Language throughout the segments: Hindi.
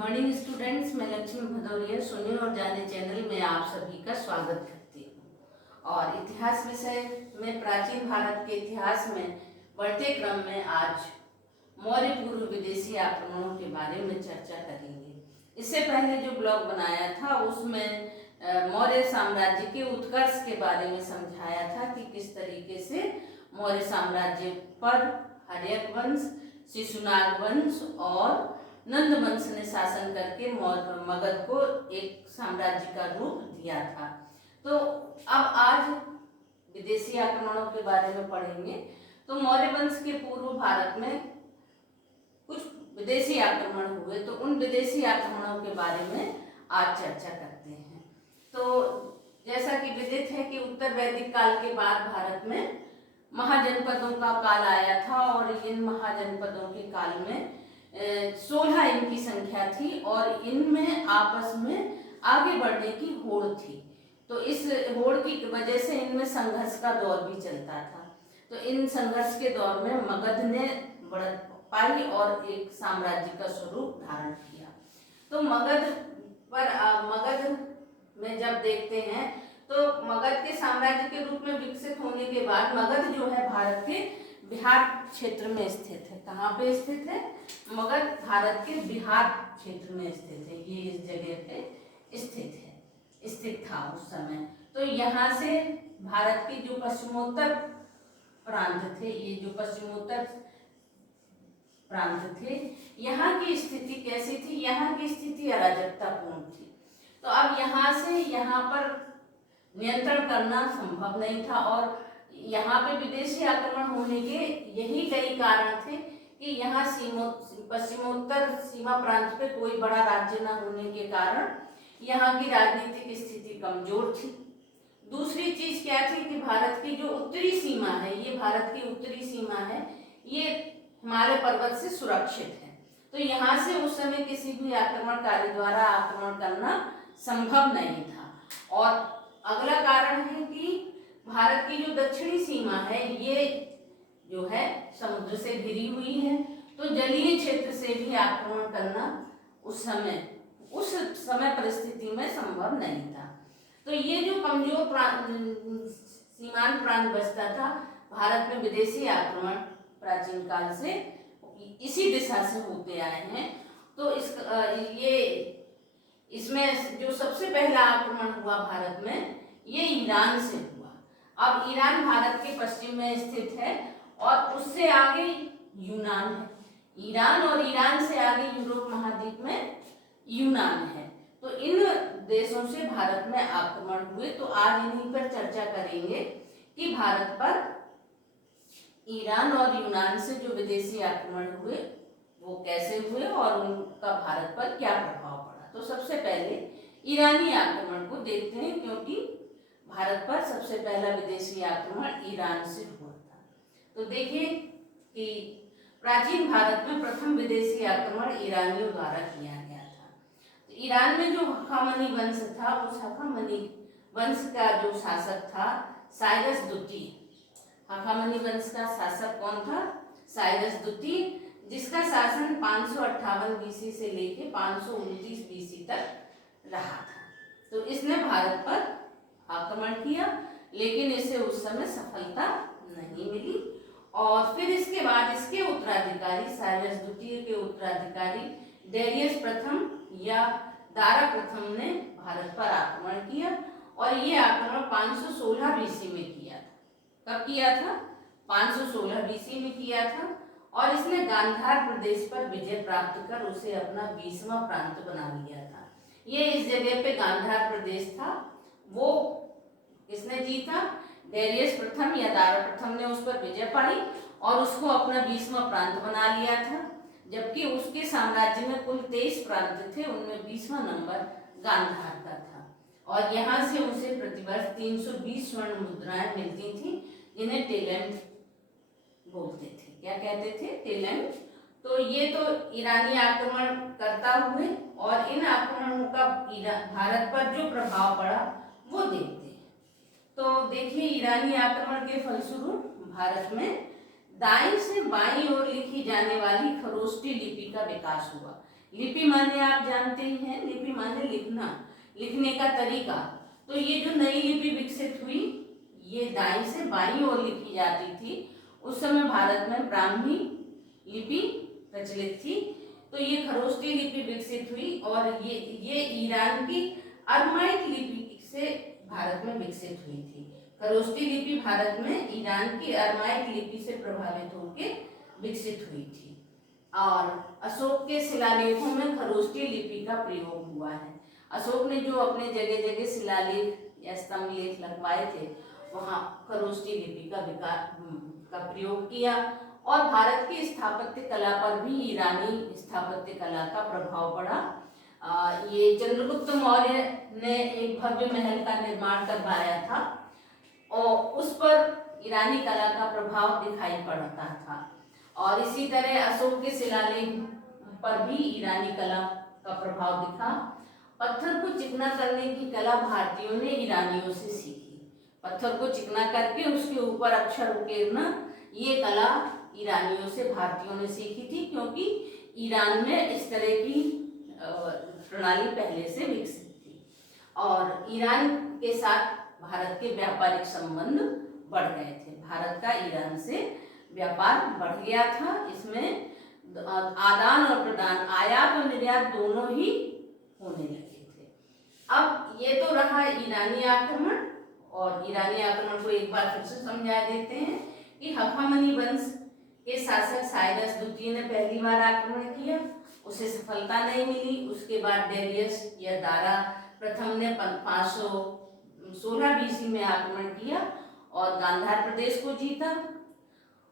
मॉर्निंग स्टूडेंट्स, मैं लक्ष्मी भदौरिया सुने और जाने चैनल में आप सभी का स्वागत करती हूँ। और इतिहास विषय में प्राचीन भारत के इतिहास में बढ़ते क्रम में आज मौर्य पूर्व विदेशी आक्रमणों के बारे में चर्चा करेंगे। इससे पहले जो ब्लॉग बनाया था उसमें मौर्य साम्राज्य के उत्कर्ष के बारे में समझाया था कि किस तरीके से मौर्य साम्राज्य पर हर्यक वंश, शिशुनाग वंश और नंद वंश ने शासन करके मगध को एक साम्राज्य का रूप दिया था। तो अब आज विदेशी आक्रमणों के बारे में पढ़ेंगे। तो मौर्य वंश के पूर्व भारत में कुछ विदेशी आक्रमण हुए, तो उन विदेशी आक्रमणों के बारे में आज चर्चा करते हैं। तो जैसा कि विदित है कि उत्तर वैदिक काल के बाद भारत में महाजनपदों का काल आया था और इन महाजनपदों के काल में 16 इनकी संख्या थी और इनमें आपस में आगे बढ़ने की होड़ थी। तो इस होड़ की वजह से इनमें संघर्ष का दौर भी चलता था। तो इन संघर्ष के दौर में मगध ने बढ़त पाई और एक साम्राज्य का स्वरूप धारण किया। तो मगध में जब देखते हैं तो मगध के साम्राज्य के रूप में विकसित होने के बाद मगध जो है भारत के बिहार क्षेत्र में स्थित है। कहाँ पे स्थित है? मगध भारत के बिहार क्षेत्र में स्थित है। ये इस जगह पे स्थित था उस समय। तो यहाँ से भारत के जो पश्चिमोत्तर प्रांत थे, ये जो पश्चिमोत्तर प्रांत थे, यहाँ की स्थिति कैसी थी? यहाँ की स्थिति अराजकतापूर्ण थी। तो अब यहाँ से यहाँ पर नियंत्रण करना संभव नहीं था और यहाँ पे विदेशी आक्रमण होने के यही कई कारण थे कि यहाँ पश्चिमोत्तर सीमा प्रांत पे कोई बड़ा राज्य न होने के कारण यहाँ की राजनीतिक स्थिति कमजोर थी। दूसरी चीज क्या थी कि भारत की जो उत्तरी सीमा है, ये भारत की उत्तरी सीमा है, ये हिमालय पर्वत से सुरक्षित है। तो यहाँ से उस समय किसी भी आक्रमणकारी द्वारा आक्रमण करना संभव नहीं था। और अगला कारण है कि भारत की जो दक्षिणी सीमा है ये जो है समुद्र से घिरी हुई है, तो जलीय क्षेत्र से भी आक्रमण करना उस समय परिस्थिति में संभव नहीं था। तो ये जो कमजोर सीमांत प्रांत बचता था, भारत में विदेशी आक्रमण प्राचीन काल से इसी दिशा से होते आए हैं। तो इसमें जो सबसे पहला आक्रमण हुआ भारत में, ये ईरान से हुआ। अब ईरान भारत के पश्चिम में स्थित है और उससे आगे यूनान है। ईरान और ईरान से आगे यूरोप महाद्वीप में यूनान है। तो इन देशों से भारत में आक्रमण हुए। तो आज इन्हीं पर चर्चा करेंगे कि भारत पर ईरान और यूनान से जो विदेशी आक्रमण हुए वो कैसे हुए और उनका भारत पर क्या प्रभाव पड़ा। तो सबसे पहले ईरानी आक्रमण को देखते हैं, क्योंकि भारत पर सबसे पहला विदेशी आक्रमण ईरान से हुआ था। तो देखिए कि प्राचीन भारत में प्रथम विदेशी आक्रमण ईरानियों द्वारा किया गया था। तो ईरान में जो हखामनी वंश था, उस हखामनी वंश का जो शासक था साइरस द्वितीय। हखामनी वंश का शासक कौन था? साइरस द्वितीय, जिसका शासन 558 बीसी से लेके 529 बीसी तक रहा था। तो इसने भारत पर आक्रमण किया, लेकिन इसे उस समय सफलता नहीं मिली। और फिर इसके बाद इसके उत्तराधिकारी, साइरस द्वितीय के उत्तराधिकारी डेरियस प्रथम या दारा प्रथम ने भारत पर आक्रमण किया और ये आक्रमण 516 बीसी में किया था। कब किया था? 516 बीसी में किया था। और इसने गांधार प्रदेश पर विजय प्राप्त कर उसे अपना 20वां प्रांत बना लिया था। ये इस जगह पे गांधार प्रदेश था, वो किसने जीता? डेरियस प्रथम या दारा प्रथम ने उस पर विजय पाई और उसको अपना 20वां प्रांत बना लिया था। जबकि उसके साम्राज्य में कुल 23 प्रांत थे, उनमें 20वां नंबर गांधार का था। और यहाँ से उसे प्रतिवर्ष 320 स्वर्ण मुद्राएं मिलती थी, जिन्हें टेलेंट बोलते थे। क्या कहते थे? टेलेंट। तो ये तो ईरानी आक्रमण करता हुए और इन आक्रमणों का भारत पर जो प्रभाव पड़ा वो देखते हैं। तो देखिए, ईरानी आक्रमण के फलस्वरूप भारत में दाईं से बाईं ओर लिखी जाने वाली खरोष्टी लिपि का विकास हुआ। लिपि माने आप जानते ही हैं, लिपि माने लिखना, लिखने का तरीका। तो ये जो नई लिपि विकसित हुई, ये दाईं से बाईं ओर लिखी जाती थी। उस समय भारत में ब्राह्मी लिपि प्रचलित थी। तो ये खरोष्टी लिपि विकसित हुई और ये ईरान की अरमाइक लिपि से भारत में विकसित हुई थी। खरोष्टी लिपि भारत में ईरान की अरमाइक लिपि से प्रभावित होकर विकसित हुई थी। और अशोक के शिलालेखों में खरोष्टी लिपि का प्रयोग हुआ है। अशोक ने जो अपने जगह जगह शिलालेख या स्तंभ लेख लगवाए थे, वहाँ खरोष्टी लिपि का प्रयोग किया। और भारत की स्थापत्य कला पर भी ईरानी स्थापत्य कला का प्रभाव पड़ा। ये चंद्रगुप्त मौर्य ने एक भव्य महल का निर्माण करवाया था और उस पर ईरानी कला का प्रभाव दिखाई पड़ता था। और इसी तरह अशोक के शिलालेख पर भी ईरानी कला का प्रभाव दिखा। पत्थर को चिकना करने की कला भारतीयों ने ईरानियों से सीखी। पत्थर को चिकना करके उसके ऊपर अक्षर उकेरना, ये कला ईरानियों से भारतीयों ने सीखी थी, क्योंकि ईरान में इस तरह की प्रणाली पहले से विकसित थी। और ईरान के साथ भारत के व्यापारिक संबंध बढ़ गए थे। भारत का ईरान से व्यापार बढ़ गया था। इसमें आदान और प्रदान, आयात और निर्यात दोनों ही होने लगे थे। अब ये तो रहा ईरानी आक्रमण। और ईरानी आक्रमण को एक बार फिर से समझा देते हैं कि हखामनी वंश के शासक साइरस द्वितीय ने पहली बार आक्रमण किया, उसे सफलता नहीं मिली। उसके बाद डेरियस या दारा प्रथम ने 516 बीसी में आक्रमण किया और गांधार प्रदेश को जीता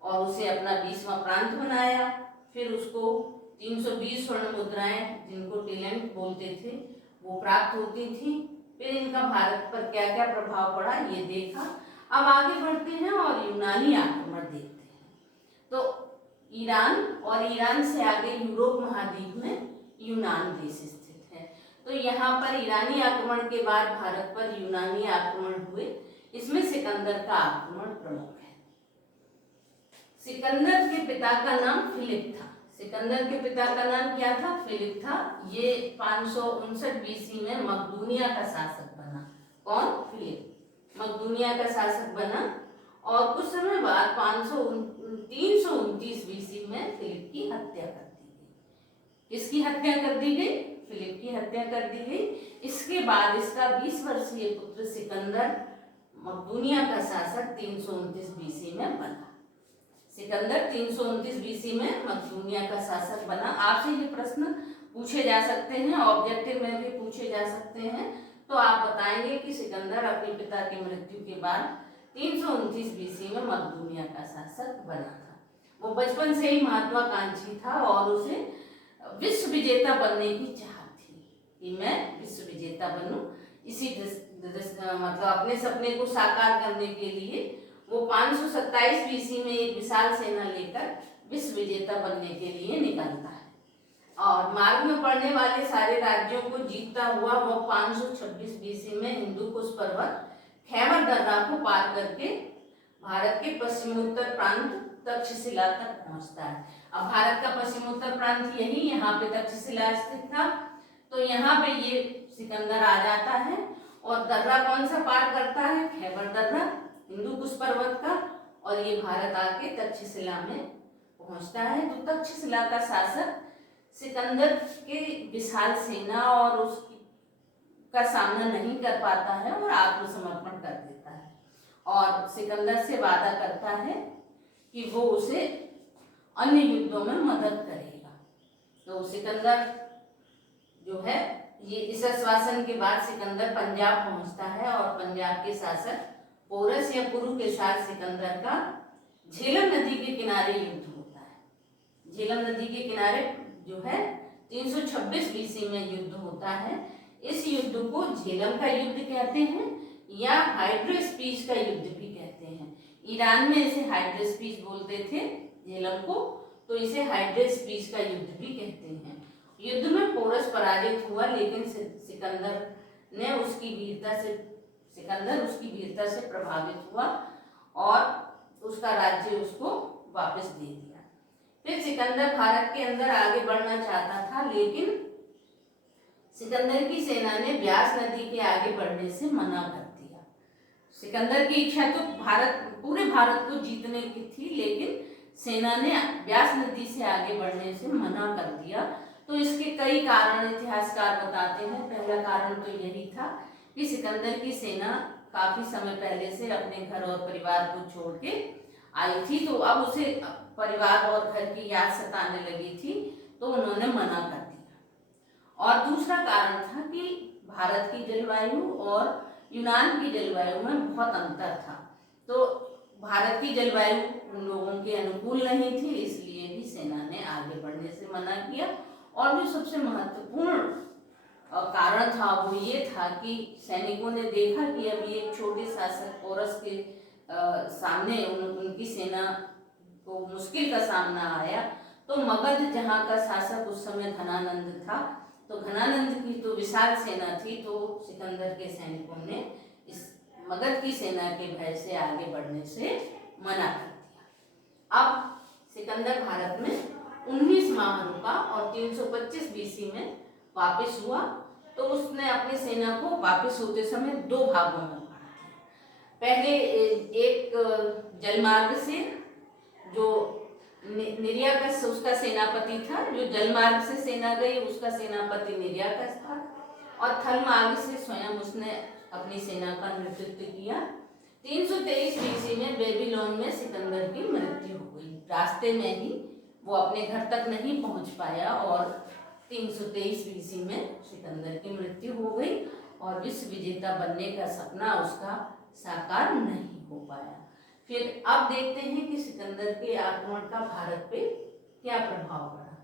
और उसे अपना 20वां प्रांत बनाया। फिर उसको 320 स्वर्ण मुद्राएं, जिनको टेलेंट बोलते थे, वो प्राप्त होती थी। फिर इनका भारत पर क्या क्या प्रभाव पड़ा ये देखा। अब आगे बढ़ते हैं और यूनानी आक्रमण देखते हैं। तो ईरान और ईरान से आगे यूरोप महाद्वीप में यूनान देश स्थित है। तो यहाँ पर ईरानी आक्रमण के बाद भारत पर यूनानी आक्रमण हुए। इसमें सिकंदर का आक्रमण प्रमुख है। सिकंदर के पिता का नाम फिलिप था। सिकंदर के पिता का नाम क्या था? फिलिप था। ये 559 बीसी में मकदूनिया का शासक बना। कौन? फिलिप मकदूनिया का शासक बना। और कुछ समय बाद 329 बीसी में फिलिप की हत्या कर दी गई। किसकी हत्या कर दी गई? फिलिप की हत्या कर दी गई। इसके बाद इसका 20 वर्षीय पुत्र सिकंदर मकदूनिया का शासक 329 बीसी में बना। सिकंदर 329 बीसी में मकदूनिया का शासक बना। आपसे ये प्रश्न पूछे जा सकते हैं, ऑब्जेक्टिव में भी पूछे जा सकते हैं। तो आप बताएंगे कि सिकंदर अपने पिता की मृत्यु के बाद 329 बीसी में मकदूनिया का शासक बना था। वो बचपन से ही महत्वाकांक्षी था और उसे विश्व विजेता बनने की चाह थी कि मैं विश्व विजेता बनूं। इसी मतलब अपने सपने को साकार करने के लिए वो 527 बीसी में एक विशाल सेना लेकर विश्व विजेता बनने के लिए निकलता है। और मार्ग में पड़ने वाले सारे राज्यों को जीतता हुआ वो 526 बीसी में हिंदू कुश पर्वत खैबर दर्रा को पार करके भारत के पश्चिमोत्तर प्रांत तक्षशिला तक पहुंचता है। अब भारत का पश्चिमोत्तर प्रांत यही, यहाँ पे तक्षशिला स्थित था। तो यहाँ पे ये सिकंदर आ जाता है और दर्रा कौन सा पार करता है? खैबर दर्रा, हिंदू कुश पर्वत का। और ये भारत आके तक्षशिला में पहुंचता है। तो तक्षशिला का शासक सिकंदर के विशाल सेना और उसकी का सामना नहीं कर पाता है और आत्मसमर्पण कर देता है और सिकंदर से वादा करता है कि वो उसे अन्य युद्धों में मदद करेगा। तो सिकंदर जो है, ये इस आश्वासन के बाद सिकंदर पंजाब पहुंचता है और पंजाब के शासक पोरस या पुरु के साथ सिकंदर का झेलम नदी के किनारे युद्ध होता है। झेलम नदी के किनारे जो है 326 बीसी में युद्ध होता है। इस युद्ध को झेलम का युद्ध कहते हैं या हाइड्रोस्पीच का युद्ध भी कहते हैं। ईरान में इसे हाइड्रोस्पीच बोलते थे झेलम को, तो इसे हाइड्रोस्पीच का युद्ध भी कहते हैं। युद्ध में पोरस पराजित हुआ, लेकिन सिकंदर उसकी वीरता से प्रभावित हुआ और उसका राज्य उसको वापस दे दिया। फिर सिकंदर भारत के अंदर आगे बढ़ना चाहता था, लेकिन सिकंदर की सेना ने ब्यास नदी के आगे बढ़ने से मना कर दिया। सिकंदर की इच्छा तो पूरे भारत को जीतने की थी, लेकिन सेना ने ब्यास नदी से आगे बढ़ने से मना कर दिया। तो इसके कई कारण इतिहासकार बताते हैं। पहला कारण तो यही था कि सिकंदर की सेना काफी समय पहले से अपने घर और परिवार को छोड़ के आई थी, तो अब उसे परिवार और घर की याद सताने लगी थी, तो उन्होंने मना कर दिया। और दूसरा कारण था कि भारत की जलवायु और यूनान की जलवायु में बहुत अंतर था, तो भारत की जलवायु उन लोगों के अनुकूल नहीं थी, इसलिए भी सेना ने आगे बढ़ने से मना किया। और जो सबसे महत्वपूर्ण कारण था वो ये था कि सैनिकों ने देखा कि अभी एक छोटे शासक पोरस के सामने उनकी सेना को मुश्किल का सामना आया। तो मगध जहाँ का शासक उस समय घनानंद था, तो घनानंद की तो विशाल सेना थी, तो सिकंदर के सैनिकों ने इस मगध की सेना के भय से आगे बढ़ने से मना कर दिया। अब सिकंदर भारत में 19 माह रुका और 325 बीसी में वापस हुआ। तो उसने अपनी सेना को वापस होते समय दो भागों में बांटा। पहले एक जलमार्ग से, जो निर्याकस उसका सेनापति था, जो जलमार्ग से सेना गई उसका सेनापति निर्याकस था, और थल मार्ग से स्वयं उसने अपनी सेना का नेतृत्व किया। 323 बीसी में बेबीलोन में सिकंदर की मृत्यु हो गई। रास्ते में ही वो अपने घर तक नहीं पहुंच पाया और 323 बीसी में सिकंदर की मृत्यु हो गई और विश्व विजेता बनने का सपना उसका साकार नहीं हो पाया। फिर अब देखते हैं कि सिकंदर के आक्रमण का भारत पे क्या प्रभाव पड़ा।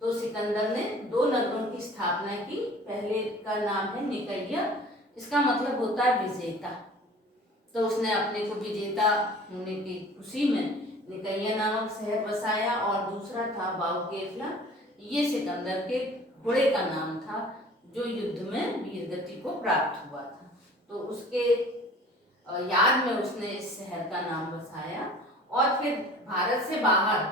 तो सिकंदर ने 2 नगरों की स्थापना की। पहले का नाम है निकैया, इसका मतलब होता है विजेता। तो उसने अपने को विजेता होने की खुशी में निकैया नामक शहर बसाया। और दूसरा था बाउकेफला, ये सिकंदर के घोड़े का नाम था जो युद्ध में वीरगति को प्राप्त हुआ था। तो उसके याद में उसने इस शहर का नाम बसाया। और फिर भारत से बाहर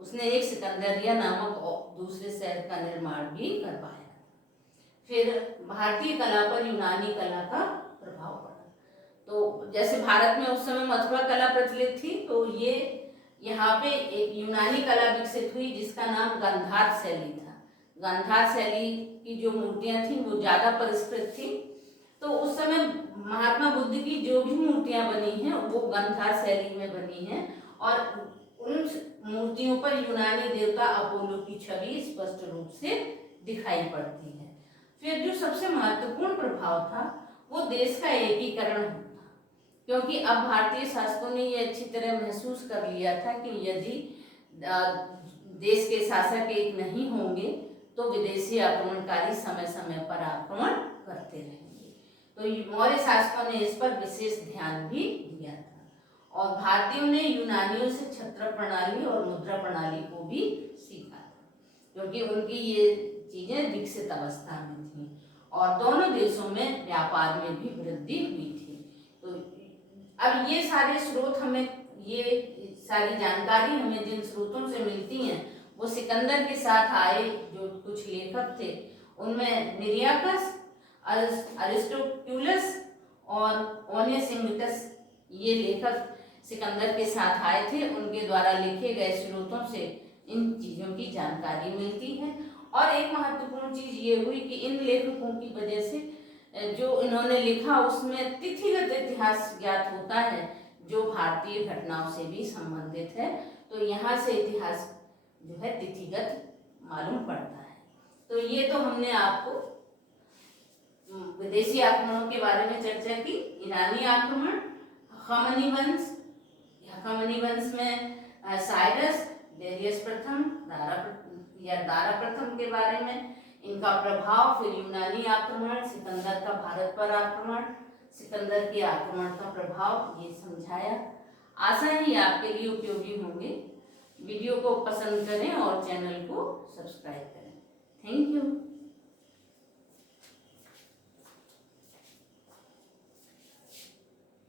उसने एक सिकंदरिया नामक दूसरे शहर का निर्माण भी करवाया। फिर भारतीय कला पर यूनानी कला का प्रभाव पड़ा। तो जैसे भारत में उस समय मथुरा कला प्रचलित थी, तो ये यहाँ पे एक यूनानी कला विकसित हुई जिसका नाम गांधार शैली था। गांधार शैली की जो मूर्तियां थी वो ज्यादा परिष्कृत थी। तो उस समय महात्मा बुद्ध की जो भी मूर्तियां बनी हैं वो गांधार शैली में बनी हैं और उन मूर्तियों पर यूनानी देवता अपोलो की छवि स्पष्ट रूप से दिखाई पड़ती है। फिर जो सबसे महत्वपूर्ण प्रभाव था वो देश का एकीकरण था, क्योंकि अब भारतीय शासकों ने ये अच्छी तरह महसूस कर लिया था कि यदि देश के शासक एक नहीं होंगे तो विदेशी आक्रमणकारी समय समय पर आक्रमण करते रहेंगे। तो मौर्य शासकों ने इस पर विशेष ध्यान भी दिया था और भारतीयों ने यूनानियों से छत्र प्रणाली और मुद्रा प्रणाली को भी सीखा था, क्योंकि उनकी ये चीजें विकसित अवस्था में थी और दोनों देशों में व्यापार में भी वृद्धि हुई थी। तो अब ये सारे स्रोत हमें, ये सारी जानकारी हमें जिन स्रोतों से मिलती हैं वो सिकंदर के साथ आए जो कुछ लेखक थे, उनमें निरियाकस, अरिस्टोट्यूलस और ओनेसिमिटस, ये लेखक सिकंदर के साथ आए थे। उनके द्वारा लिखे गए स्रोतों से इन चीज़ों की जानकारी मिलती है। और एक महत्वपूर्ण चीज़ ये हुई कि इन लेखकों की वजह से जो इन्होंने लिखा उसमें तिथिगत इतिहास ज्ञात होता है जो भारतीय घटनाओं से भी संबंधित है। तो यहाँ से इतिहास जो है तिथिगत मालूम पड़ता है। तो ये तो हमने आपको विदेशी आक्रमणों के बारे में चर्चा की। ईरानी आक्रमण, हखमनी वंश, हखमनी वंश में साइरस, डेरियस प्रथम, दारा प्रथम के बारे में, इनका प्रभाव। फिर यूनानी आक्रमण, सिकंदर का भारत पर आक्रमण, सिकंदर के आक्रमण का प्रभाव, ये समझाया। आशा ही आपके लिए उपयोगी होंगे। वीडियो को पसंद करें और चैनल को सब्सक्राइब करें। Thank you.